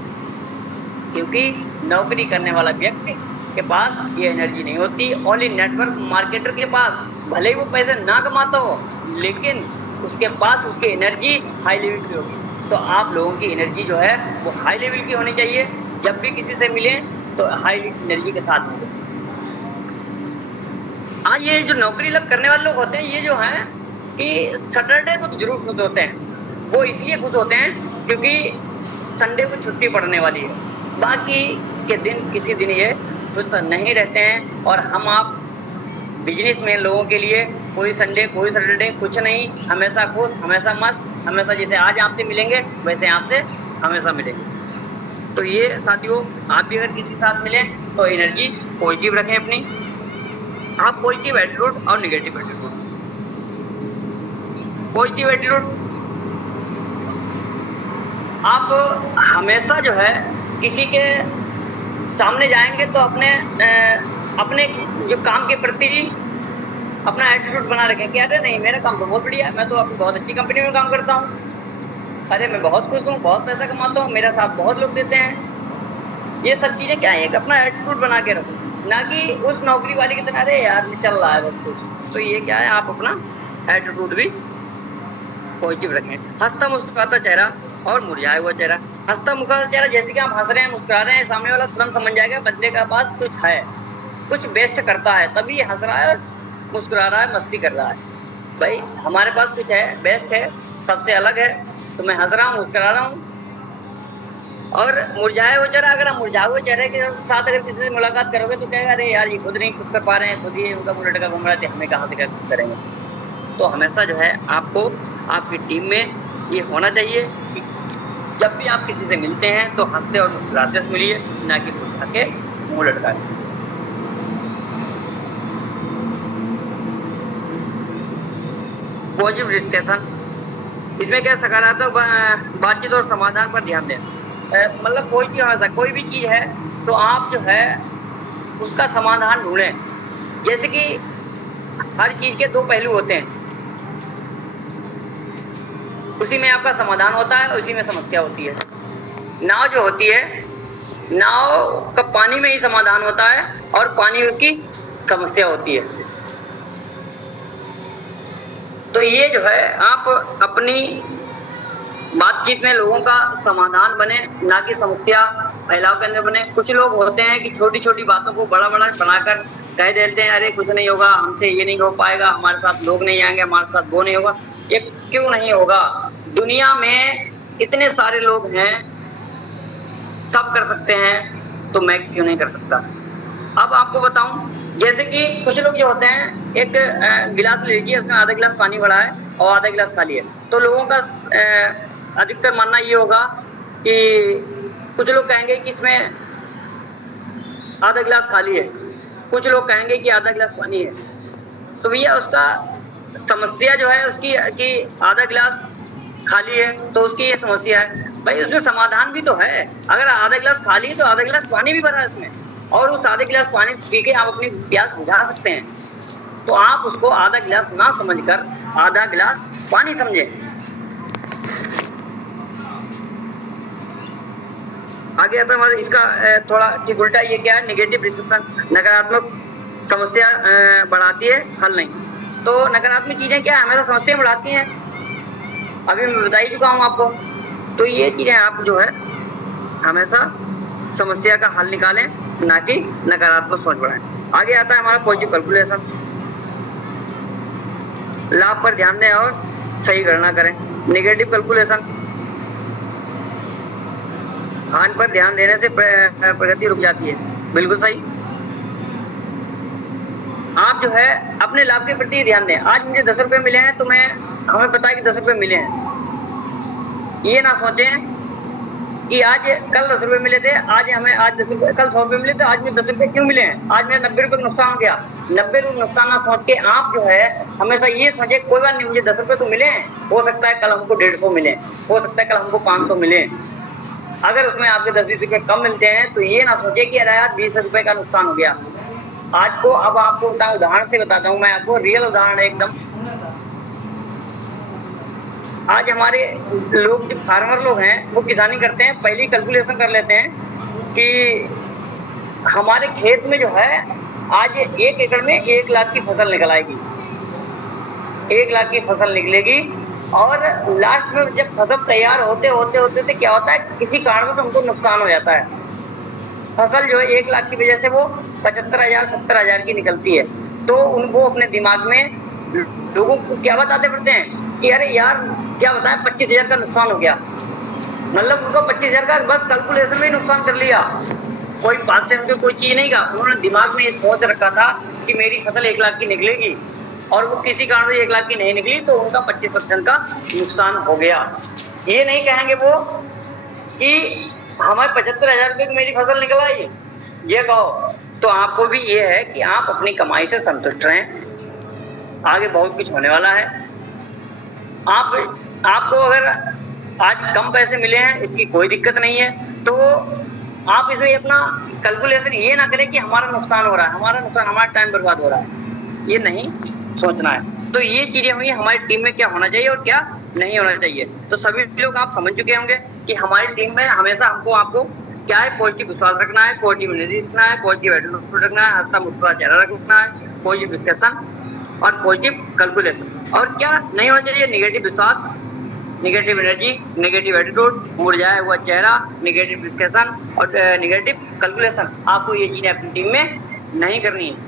क्योंकि नौकरी करने वाला व्यक्ति के पास ये एनर्जी नहीं होती। ओनली नेटवर्क मार्केटर के पास भले ही वो पैसे ना कमाता हो, लेकिन उसके पास उसकी एनर्जी हाई लेवल की होगी। तो आप लोगों की एनर्जी जो है वो हाई लेवल की होनी चाहिए। जब भी किसी से मिलें तो हाई एनर्जी के साथ मिलें। आज ये जो नौकरी लग करने वाले लोग होते हैं, ये जो हैं कि सैटरडे को तो जरूर खुश होते हैं। वो इसलिए खुश होते हैं क्योंकि संडे को छुट्टी पड़ने वाली है। बाकी के दिन किसी दिन ये खुश नहीं रहते हैं। और हम आप बिजनेस में लोगों के लिए कोई संडे कोई सैटरडे कुछ नहीं, हमेशा खुश, हमेशा मस्त, हमेशा जैसे आज आपसे मिलेंगे वैसे आपसे हमेशा मिलेंगे। तो ये साथियों, आप भी अगर किसी के साथ मिलें तो एनर्जी पॉजिटिव रखें अपनी। आप पॉजिटिव एटीट्यूड और निगेटिव एटीट्यूड। पॉजिटिव एटीट्यूड, आप हमेशा जो है किसी के सामने जाएंगे तो अपने जो काम के प्रति अपना एटीट्यूड बना रखें कि अरे नहीं, मेरा काम तो बहुत बढ़िया है, मैं तो अपनी बहुत अच्छी कंपनी में काम करता हूँ, अरे मैं बहुत खुश हूँ, बहुत पैसा कमाता हूँ, मेरा साथ बहुत लोग देते हैं। ये सब चीज़ें क्या है, एक अपना एटीट्यूड बना के रखें, ना कि उस नौकरी वाले की तरह अरे यार चल रहा है बस कुछ। तो ये क्या है, आप अपना एटीट्यूड भी पॉजिटिव रखें। हंसता मुस्कुराता चेहरा और मुरझाया हुआ चेहरा। हंसता मुस्कुराता चेहरा, जैसे कि आप हंस रहे हैं, मुस्कुरा रहे हैं, सामने वाला तुरंत समझ जाएगा बंदे का पास कुछ है, कुछ बेस्ट करता है, तभी हंस रहा है, मुस्कुरा रहा है, मस्ती कर रहा है। भाई हमारे पास कुछ है, बेस्ट है, सबसे अलग है, तो मैं हंस रहा हूँ, मुस्कुरा रहा हूँ। और मुरझाए हुए चेहरा, अगर आप मुरझाए हुए चेहरे के साथ अगर किसी से मुलाकात करोगे तो कहेगा अरे यार ये खुद नहीं कुछ कर पा रहे हैं, खुद ही उनका बुलेट का घूम रहा है, हमें कहाँ से क्या करेंगे। तो हमेशा जो है आपको आपकी टीम में ये होना चाहिए कि जब भी आप किसी से मिलते हैं तो हंसते और मुस्कुराते से मिलिए, ना कि मुस्कुरा के मुँह लटका के। पॉजिटिव डिस्कशन, इसमें क्या सकारात्मक बातचीत और समाधान पर ध्यान दें। मतलब कोई चीज़ हमेशा कोई भी चीज़ है तो आप जो है उसका समाधान ढूंढें। जैसे कि हर चीज़ के दो पहलू होते हैं, उसी में आपका समाधान होता है, उसी में समस्या होती है। नाव जो होती है, नाव का पानी में ही समाधान होता है और पानी उसकी समस्या होती है। तो ये जो है आप अपनी बातचीत में लोगों का समाधान बने, ना कि समस्या फैलाव के अंदर बने। कुछ लोग होते हैं कि छोटी छोटी बातों को बड़ा बड़ा बनाकर कह देते हैं अरे कुछ नहीं होगा, हमसे ये नहीं हो पाएगा, हमारे साथ लोग नहीं आएंगे, हमारे साथ वो नहीं होगा। ये क्यों नहीं होगा? दुनिया में इतने सारे लोग हैं, सब कर सकते हैं, तो मैं क्यों नहीं कर सकता? अब आपको बताऊं, जैसे कि कुछ लोग जो होते हैं, एक गिलास ले लीजिए, उसमें आधा गिलास पानी भरा है और आधा गिलास खाली है, तो लोगों का अधिकतर मानना ये होगा कि कुछ लोग कहेंगे कि इसमें आधा गिलास खाली है, कुछ लोग कहेंगे कि आधा गिलास पानी है। तो भैया उसका समस्या जो है उसकी कि आधा गिलास खाली है, तो उसकी ये समस्या है। भाई उसमें समाधान भी तो है, अगर आधा गिलास खाली है तो आधा गिलास पानी भी भरा है उसमें, और उस आधे गिलास पानी पी के आप अपनी प्यास बुझा सकते हैं। तो आप उसको आधा गिलास ना समझकर आधा गिलास पानी समझें। आगे आता है इसका थोड़ा ठीक उल्टा, ये क्या है, नेगेटिव डिस्कशन। नकारात्मक समस्या बढ़ाती है, हल नहीं। तो नकारात्मक चीजें क्या है, हमेशा समस्या बढ़ाती हैं, अभी मैं बता ही चुका हूँ आपको। तो ये चीजें आप जो है हमेशा समस्या का हल निकालें, ना कि नकारात्मक सोच बढ़ाएं। आगे आता है हमारा पॉजिटिव कैलकुलेशन। लाभ पर ध्यान दें और सही गणना करें। नेगेटिव कैलकुलेशन, हानि पर ध्यान देने से प्रगति रुक जाती है। बिल्कुल सही। आप जो है अपने लाभ के प्रति ध्यान दें। आज मुझे 10 रुपए मिले हैं तो हमें पता है कि 10 रुपए मिले हैं। ये ना सोचें कि आज कल 10 रुपए मिले थे, आज 10 रुपए, कल 100 रुपए मिले थे, आज मुझे 10 रुपए क्यों मिले हैं, आज मेरा 90 रुपए का नुकसान हो गया। 90 रुपए नुकसान ना सोच के आप जो है हमेशा ये सोचे कोई बात नहीं, मुझे 10 रुपए तो मिले हैं, हो सकता है कल हमको 150 मिले, हो सकता है कल हमको 500 मिले। अगर उसमें आपके 10-20 रुपए कम मिलते हैं तो ये ना सोचे कि अरे यार 20 रुपए का नुकसान हो गया। आज को अब आपको उदाहरण से बताता हूँ मैं आपको, रियल उदाहरण है एकदम। आज हमारे लोग जो फार्मर लोग हैं वो किसानी करते हैं, पहले कैलकुलेशन कर लेते हैं कि हमारे खेत में जो है आज 1 एकड़ में 1 लाख की फसल निकल आएगी, 1 लाख की फसल निकलेगी। और लास्ट में जब फसल तैयार होते होते क्या होता है, किसी कारण से उनको नुकसान हो जाता है। फसल जो है 1 लाख की वजह से वो 75,000 70,000 की निकलती है। तो उनको अपने दिमाग में लोगों को क्या बताते फिरते हैं कि अरे यार क्या बताएं 25,000 का नुकसान हो गया, मतलब उनको 25,000 का बस कैलकुलेशन में ही नुकसान कर लिया, कोई पास से उनके कोई चीज नहीं का। उन्होंने दिमाग में ये सोच रखा था कि मेरी फसल 1 लाख की निकलेगी और वो किसी कारण से 1 लाख की नहीं निकली तो उनका 25% का नुकसान हो गया। ये नहीं कहेंगे वो कि हमारे 75,000 रुपये की मेरी फसल निकल आई, ये कहो। तो आपको भी ये है कि आप अपनी कमाई से संतुष्ट रहें, आगे बहुत कुछ होने वाला है। आपको अगर आज कम पैसे मिले हैं इसकी कोई दिक्कत नहीं है, तो आप इसमें अपना कैलकुलेशन ये ना करें कि हमारा नुकसान हो रहा है, हमारा टाइम बर्बाद हो रहा है, ये नहीं सोचना है। तो ये चीजें हुई हमारी टीम में क्या होना चाहिए और क्या नहीं होना चाहिए। तो सभी लोग आप समझ चुके होंगे कि हमारी टीम में हमेशा आपको क्या है, पॉजिटिव विश्वास रखना है, पॉजिटिव एनर्जी रखना है, पॉजिटिव एटीट्यूड रखना है, हंसता मुस्कुराता चेहरा रखना है, पॉजिटिव डिस्कशन और पॉजिटिव कैलकुलेशन। और क्या नहीं होना चाहिए, नेगेटिव विश्वास, नेगेटिव एनर्जी, नेगेटिव एटीट्यूड, मुरझाया हुआ चेहरा, नेगेटिव डिस्कशन और नेगेटिव कैलकुलेशन। आपको ये चीजें अपनी टीम में नहीं करनी है।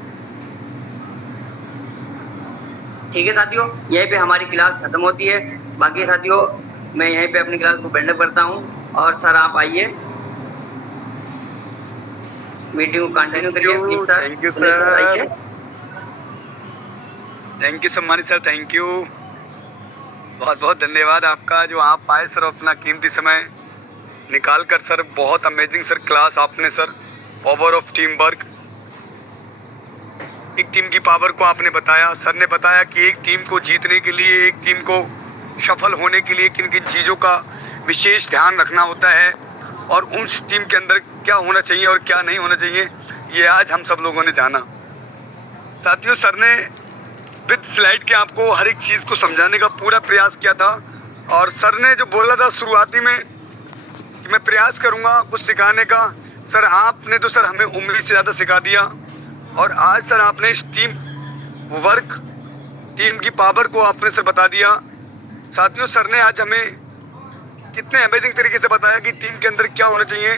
ठीक है साथियों, यहीं पे हमारी क्लास खत्म होती है। बाकी साथियों मैं यहीं पे अपनी क्लास को बेंड अप करता हूँ और सर आप आइए मीटिंग को कंटिन्यू करिए please sir. Thank you sir, thank you सम्मानित सर, थैंक यू, बहुत बहुत धन्यवाद आपका जो आप आए सर, अपना कीमती समय निकाल कर सर। बहुत अमेजिंग सर क्लास आपने sir, power of team work, एक टीम की पावर को आपने बताया। सर ने बताया कि एक टीम को जीतने के लिए, एक टीम को सफल होने के लिए किन किन चीज़ों का विशेष ध्यान रखना होता है और उस टीम के अंदर क्या होना चाहिए और क्या नहीं होना चाहिए, ये आज हम सब लोगों ने जाना। साथियों सर ने विद स्लाइड के आपको हर एक चीज़ को समझाने का पूरा प्रयास किया था और सर ने जो बोला था शुरुआती में कि मैं प्रयास करूँगा कुछ सिखाने का, सर आपने तो सर हमें उम्मीद से ज़्यादा सिखा दिया। और आज सर आपने इस टीम वर्क, टीम की पावर को आपने सर बता दिया। साथियों सर ने आज हमें कितने अमेजिंग तरीके से बताया कि टीम के अंदर क्या होना चाहिए।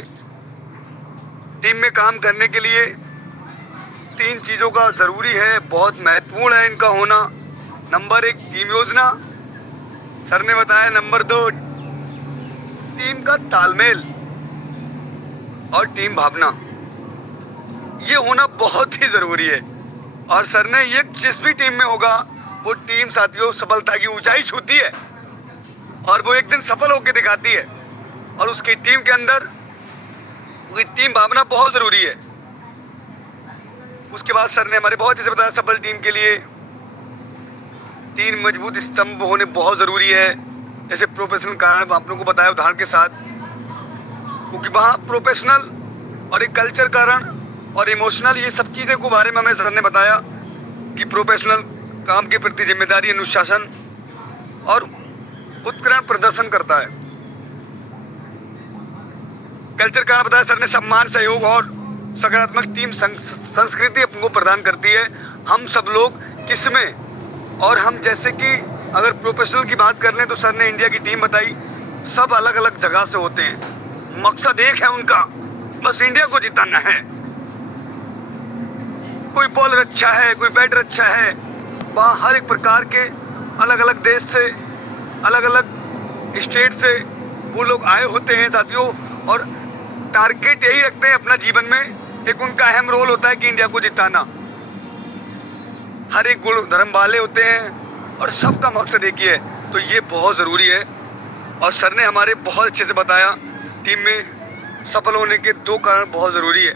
टीम में काम करने के लिए 3 चीज़ों का ज़रूरी है, बहुत महत्वपूर्ण है इनका होना। नंबर 1 टीम योजना, सर ने बताया। नंबर 2 टीम का तालमेल और टीम भावना, ये होना बहुत ही ज़रूरी है। और सर ने ये जिस भी टीम में होगा वो टीम साथियों सफलता की ऊंचाई छूती है और वो एक दिन सफल होकर दिखाती है। और उसकी टीम के अंदर टीम भावना बहुत ज़रूरी है। उसके बाद सर ने हमारे बहुत अच्छे से बताया सफल टीम के लिए 3 मजबूत स्तंभ होने बहुत ज़रूरी है। जैसे प्रोफेशनल कारण आप लोगों को बताया उदाहरण के साथ, क्योंकि वहाँ प्रोफेशनल और एक कल्चर कारण और इमोशनल, ये सब चीज़ें को बारे में हमें सर ने बताया कि प्रोफेशनल काम के प्रति जिम्मेदारी, अनुशासन और उत्कृष्ट प्रदर्शन करता है। कल्चर कारण बताया सर ने सम्मान, सहयोग और सकारात्मक टीम संस्कृति अपने प्रदान करती है। हम सब लोग किसमें, और हम जैसे कि अगर प्रोफेशनल की बात कर लें तो सर ने इंडिया की टीम बताई, सब अलग अलग जगह से होते हैं, मकसद एक है उनका, बस इंडिया को जिताना है। कोई बॉलर अच्छा है, कोई बैटर अच्छा है, वहाँ हर एक प्रकार के अलग अलग देश से, अलग अलग स्टेट से वो लोग आए होते हैं साथियों, और टारगेट यही रखते हैं अपना जीवन में। एक उनका अहम रोल होता है कि इंडिया को जिताना। हर एक गुण धर्म वाले होते हैं और सबका मकसद एक ही है, तो ये बहुत ज़रूरी है। और सर ने हमारे बहुत अच्छे से बताया टीम में सफल होने के 2 कारण बहुत ज़रूरी है।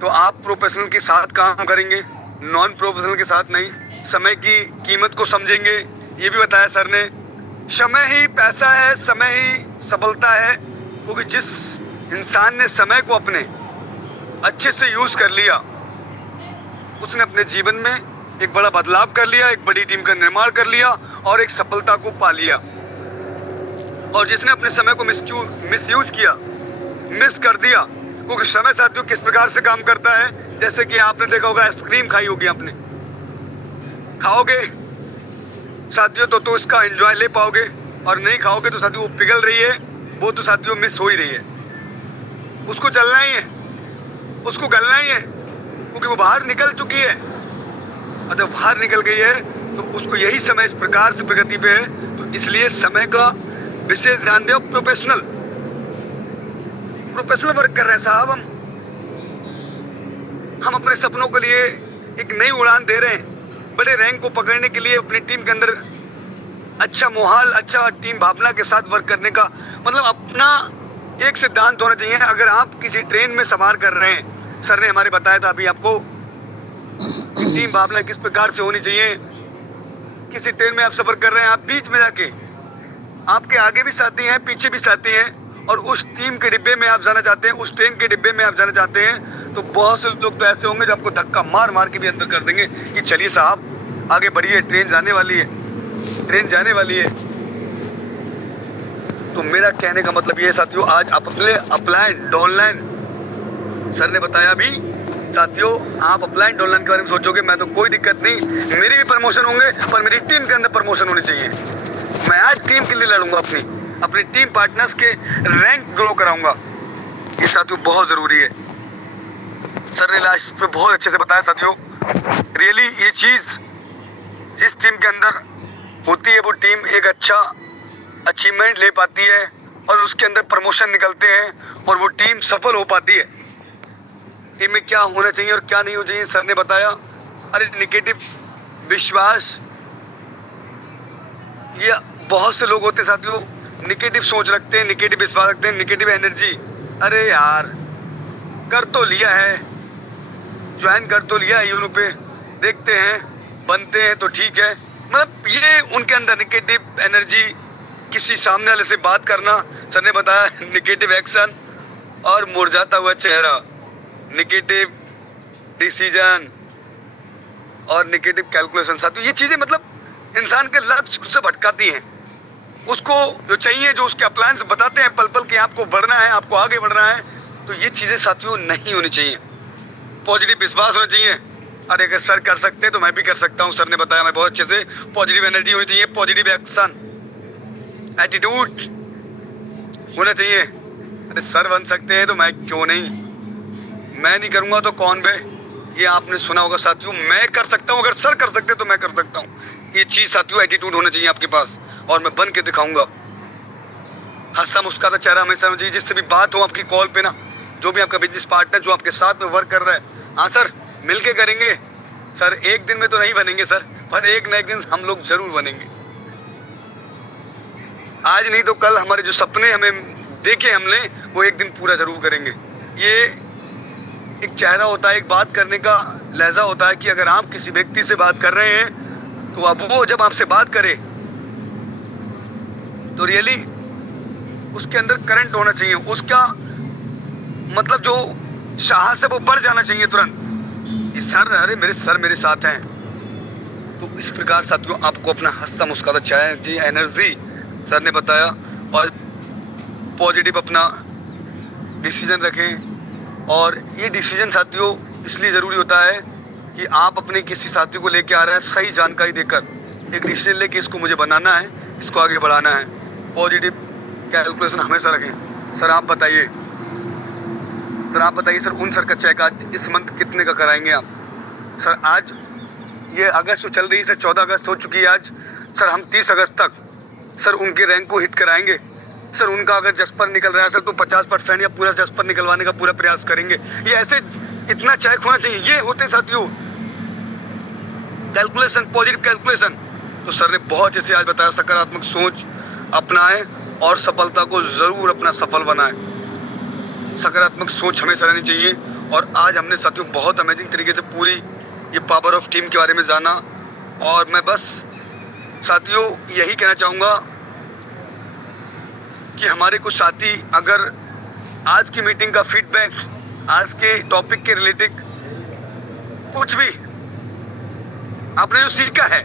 तो आप प्रोफेशनल के साथ काम करेंगे, नॉन प्रोफेशनल के साथ नहीं। समय की कीमत को समझेंगे, ये भी बताया सर ने। समय ही पैसा है, समय ही सफलता है, क्योंकि जिस इंसान ने समय को अपने अच्छे से यूज़ कर लिया उसने अपने जीवन में एक बड़ा बदलाव कर लिया, एक बड़ी टीम का निर्माण कर लिया और एक सफलता को पा लिया। और जिसने अपने समय को मिसयूज किया, मिस कर दिया, क्योंकि समय साथियों किस प्रकार से काम करता है, जैसे कि आपने देखा होगा आइसक्रीम खाई होगी आपने, खाओगे साथियों तो इसका एंजॉय ले पाओगे, और नहीं खाओगे तो साथियों वो पिघल रही है, वो तो साथियों मिस हो ही रही है। उसको चलना ही है, उसको गलना ही है, क्योंकि वो बाहर निकल चुकी है। और जब बाहर निकल गई है तो उसको यही समय इस प्रकार से प्रगति पे है, तो इसलिए समय का विशेष ध्यान दो। प्रोफेशनल वर्क कर रहे हैं साहब। हम अपने सपनों के लिए एक नई उड़ान दे रहे हैं, बड़े रैंक को पकड़ने के लिए अपनी टीम के अंदर अच्छा माहौल, अच्छा टीम भावना के साथ वर्क करने का मतलब अपना एक सिद्धांत होना चाहिए। अगर आप किसी ट्रेन में सवार कर रहे हैं, सर ने हमारे बताया था अभी आपको टीम भावना किस प्रकार से होनी चाहिए। किसी ट्रेन में आप सफर कर रहे हैं, आप बीच में जाके आपके आगे भी साथी हैं, पीछे भी साथी हैं, और उस टीम के डिब्बे में आप जाना चाहते हैं, उस ट्रेन के डिब्बे में आप जाना चाहते हैं, तो बहुत से लोग तो ऐसे होंगे जो आपको धक्का मार मार के भी अंदर कर देंगे कि चलिए साहब आगे बढ़िए, ट्रेन जाने वाली है, ट्रेन जाने वाली है। तो मेरा कहने का मतलब ये है साथियों, आज आप अपने अपलाइन डाउनलाइन, सर ने बताया भी साथियों, आप अपलाइन डाउनलाइन के बारे में सोचोगे मैं तो कोई दिक्कत नहीं, मेरी भी प्रमोशन होंगे, पर मेरी टीम के अंदर प्रमोशन होनी चाहिए। मैं आज टीम के लिए लड़ूंगा, अपनी टीम पार्टनर्स के रैंक ग्रो कराऊंगा। ये साथियों बहुत जरूरी है। सर ने लास्ट पे बहुत अच्छे से बताया साथियों, रियली ये चीज जिस टीम के अंदर होती है वो टीम एक अच्छा अचीवमेंट ले पाती है और उसके अंदर प्रमोशन निकलते हैं और वो टीम सफल हो पाती है। टीम में क्या होना चाहिए और क्या नहीं होना चाहिए सर ने बताया। अरे निगेटिव विश्वास, ये बहुत से लोग होते साथियों, निगेटिव सोच रखते हैं, निगेटिव विश्वास रखते हैं, निगेटिव एनर्जी। अरे यार कर तो लिया है, ज्वाइन कर तो लिया है यूनो पे, देखते हैं बनते हैं तो ठीक है। मतलब ये उनके अंदर निगेटिव एनर्जी, किसी सामने वाले से बात करना, सर ने बताया निगेटिव एक्शन और मुरझाता हुआ चेहरा, निगेटिव डिसीजन और निगेटिव कैलकुलेशन। साथियों ये चीजें मतलब इंसान के लक्ष्य से भटकाती हैं। उसको जो चाहिए, जो उसके अप्लायंस बताते हैं पल पल कि आपको बढ़ना है, आपको आगे बढ़ना है, तो ये चीजें साथियों नहीं होनी चाहिए। पॉजिटिव विश्वास होना चाहिए। अरे अगर सर कर सकते हैं तो मैं भी कर सकता हूँ, सर ने बताया मैं बहुत अच्छे से। पॉजिटिव एनर्जी होनी चाहिए, पॉजिटिव एक्शन, एटीट्यूड होना चाहिए। अरे सर बन सकते हैं तो मैं क्यों नहीं, मैं नहीं करूँगा तो कौन बे, ये आपने सुना होगा साथियों। मैं कर सकता हूँ, अगर सर कर सकते तो मैं कर सकता हूँ। ये चीज़ साथियों एटीट्यूड होना चाहिए आपके पास, और मैं बन के दिखाऊंगा। हंसता मुस्कुराता चेहरा हमेशा होना चाहिए। जिससे भी बात हो आपकी कॉल पे ना, जो भी आपका बिजनेस पार्टनर जो आपके साथ में वर्क कर रहा है, हाँ सर मिल के करेंगे सर, एक दिन में तो नहीं बनेंगे सर, पर एक न एक दिन हम लोग जरूर बनेंगे। आज नहीं तो कल हमारे जो सपने हमें देखे हमने, वो एक दिन पूरा जरूर करेंगे। ये एक चेहरा होता है, एक बात करने का लहजा होता है कि अगर आप किसी व्यक्ति से बात कर रहे हैं तो अब वो जब आपसे बात करे तो रियली उसके अंदर करंट होना चाहिए, उसका मतलब जो साहस है वो बढ़ जाना चाहिए तुरंत। ये सर, अरे मेरे सर मेरे साथ हैं। तो इस प्रकार साथियों आपको अपना हंसता मुस्कुराता चेहरा जी, एनर्जी सर ने बताया, और पॉजिटिव अपना डिसीजन रखें। और ये डिसीजन साथियों इसलिए ज़रूरी होता है कि आप अपने किसी साथी को लेके आ रहे हैं, सही जानकारी देकर एक डिसीजन लेके इसको मुझे बनाना है, इसको आगे बढ़ाना है। पॉजिटिव कैलकुलेशन हमेशा रखें। सर आप बताइए, सर उन सर का चेक आज इस मंथ कितने का कराएंगे आप? सर आज ये अगस्त चल रही है सर, 14 अगस्त हो चुकी है आज। सर हम 30 अगस्त तक सर उनके रैंक को हिट कराएंगे। सर उनका अगर जस्पर निकल रहा है सर तो 50% या पूरा जस्पर निकलवाने का पूरा प्रयास करेंगे। ये ऐसे इतना चेक होना चाहिए। ये होते साथियों कैलकुलेशन, पॉजिटिव कैलकुलेशन। तो सर ने बहुत जैसे आज बताया, सकारात्मक सोच अपनाएं और सफलता को जरूर अपना सफल बनाएं। सकारात्मक सोच हमेशा रहनी चाहिए। और आज हमने साथियों बहुत अमेजिंग तरीके से पूरी ये पावर ऑफ टीम के बारे में जाना। और मैं बस साथियों यही कहना चाहूँगा कि हमारे कुछ साथी अगर आज की मीटिंग का फीडबैक, आज के टॉपिक के रिलेटेड कुछ भी आपने जो सीखा है,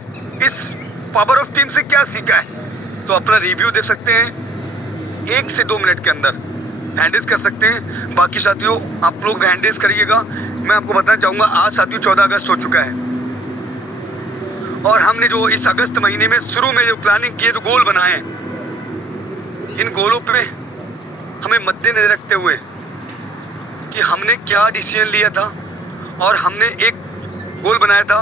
इस पावर ऑफ टीम से क्या सीखा है, तो अपना रिव्यू दे सकते हैं 1 से 2 मिनट के अंदर, हैंडल्स कर सकते हैं। बाकी साथियों आप लोग हैंडल्स करिएगा। मैं आपको बताना चाहूँगा आज साथियों 14 अगस्त हो चुका है, और हमने जो इस अगस्त महीने में शुरू में जो प्लानिंग किए, जो गोल बनाए हैं, इन गोलों पे हमें मद्देनजर रखते हुए कि हमने क्या डिसीजन लिया था और हमने एक गोल बनाया था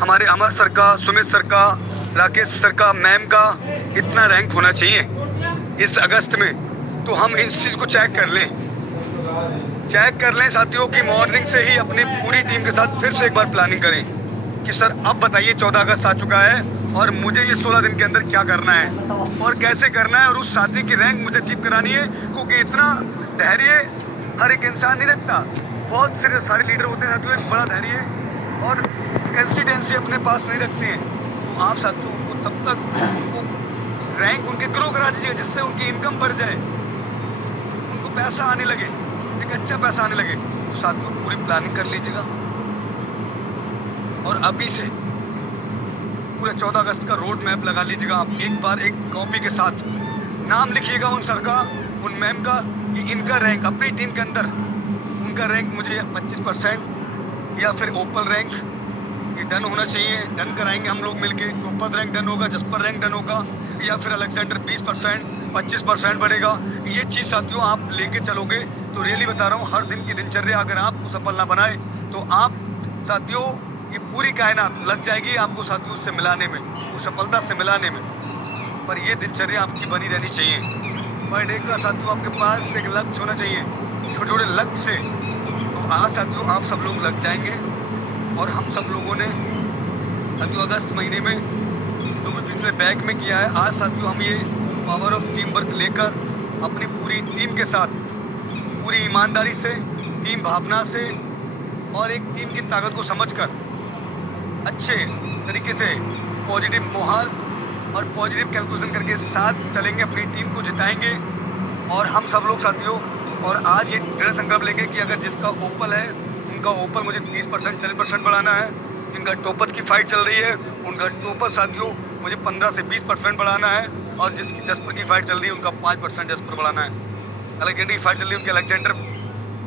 हमारे अमर सर का, सुमित सर का, राकेश सर का, मैम का इतना रैंक होना चाहिए इस अगस्त में। तो हम इन चीज़ को चेक कर लें साथियों कि मॉर्निंग से ही अपनी पूरी टीम के साथ फिर से एक बार प्लानिंग करें कि सर अब बताइए 14 अगस्त आ चुका है और मुझे ये 16 दिन के अंदर क्या करना है और कैसे करना है, और उस साथी की रैंक मुझे अचीव करानी है। क्योंकि इतना धैर्य हर एक इंसान नहीं रखता, बहुत सारे लीडर होते हैं साथियों एक बड़ा धैर्य और कंसिस्टेंसी अपने पास नहीं रखते हैं। तो आप साथियों को तब तक वो रैंक उनके ग्रो करा दीजिएगा जिससे उनकी इनकम बढ़ जाए, उनको पैसा आने लगे, एक अच्छा पैसा आने लगे। तो साथियों पूरी प्लानिंग कर लीजिएगा और अभी से पूरा 14 अगस्त का रोड मैप लगा लीजिएगा। आप एक बार एक कॉपी के साथ नाम लिखिएगा उन सर का, उन मैम का, कि इनका रैंक अपनी टीम के अंदर उनका रैंक मुझे 25% या फिर ओपन रैंक ये डन होना चाहिए। डन कराएंगे हम लोग मिलके। टोपद रैंक डन होगा, जसपर रैंक डन होगा, या फिर अलेक्जेंडर 20% 25% बढ़ेगा। ये चीज़ साथियों आप लेके चलोगे तो रियली बता रहा हूँ हर दिन की दिनचर्या अगर आप सफल ना बनाए तो आप साथियों ये पूरी कायनात लग जाएगी आपको साथियों से मिलाने में, उस सफलता से मिलाने में। पर ये दिनचर्या आपकी बनी रहनी चाहिए। पर डे का साथियों आपके पास एक लक्ष्य होना चाहिए, छोटे छोटे लक्ष्य से। तो आज साथियों आप सब लोग लग जाएंगे और हम सब लोगों ने साथियों अगस्त महीने में जो भी पिछले बैक में किया है, आज साथियों हम ये पावर ऑफ टीम वर्क लेकर अपनी पूरी टीम के साथ पूरी ईमानदारी से, टीम भावना से और एक टीम की ताकत को समझकर अच्छे तरीके से पॉजिटिव माहौल और पॉजिटिव कैलकुलेशन करके साथ चलेंगे, अपनी टीम को जिताएंगे। और हम सब लोग साथियों और आज ये दृढ़ संकल्प लेंगे कि अगर जिसका ओपल है उनका ओपल मुझे 30% 40% बढ़ाना है, जिनका टोपस की फाइट चल रही है उनका टोपस साथियों मुझे 15 से 20% बढ़ाना है, और जिसकी जसपर की फाइट चल रही है उनका 5% जसपर बढ़ाना है, अलेक्जेंडर की फाइट चल रही है उनके अलेक्जेंडर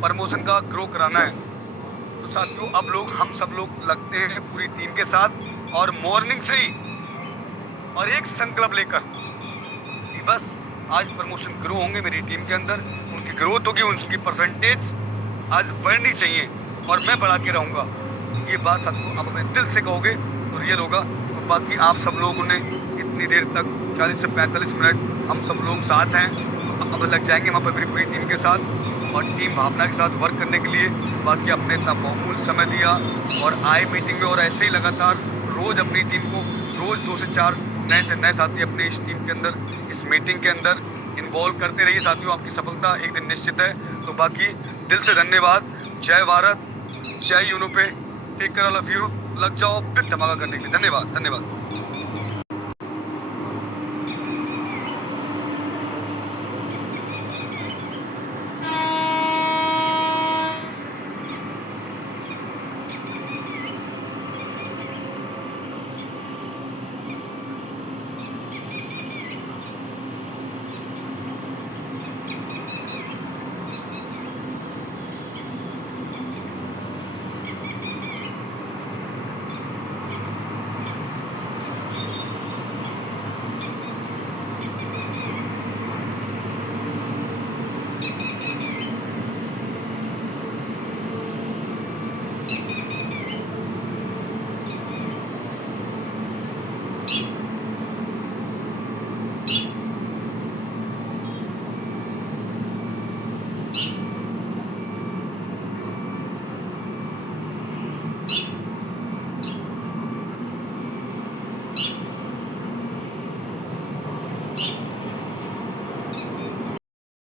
प्रमोशन का ग्रो कराना है। तो साथियों अब लोग हम सब लोग लगते हैं पूरी टीम के साथ और मॉर्निंग से ही और एक संकल्प लेकर कि बस आज प्रमोशन ग्रो होंगे मेरी टीम के अंदर, उनकी ग्रोथ होगी, उनकी परसेंटेज आज बढ़नी चाहिए और मैं बढ़ा के रहूँगा। ये बात साथियों आप अपने दिल से कहोगे तो रियल होगा। तो बाकी आप सब लोगों ने इतनी देर तक 40 से 45 मिनट हम सब लोग साथ हैं, तो अब लग जाएंगे वहाँ पर मेरी पूरी टीम के साथ और टीम भावना के साथ वर्क करने के लिए। बाकी आपने इतना बहुमूल्य समय दिया और आए मीटिंग में, और ऐसे ही लगातार रोज़ अपनी टीम को रोज़ 2 से 4 नए से नए साथी अपने इस टीम के अंदर, इस मीटिंग के अंदर इन्वॉल्व करते रहिए साथियों। आपकी सफलता एक दिन निश्चित है। तो बाकी दिल से धन्यवाद। जय भारत, जय यूनो पे, take care all of you. लग जाओ फिर धमाका करने के लिए। धन्यवाद।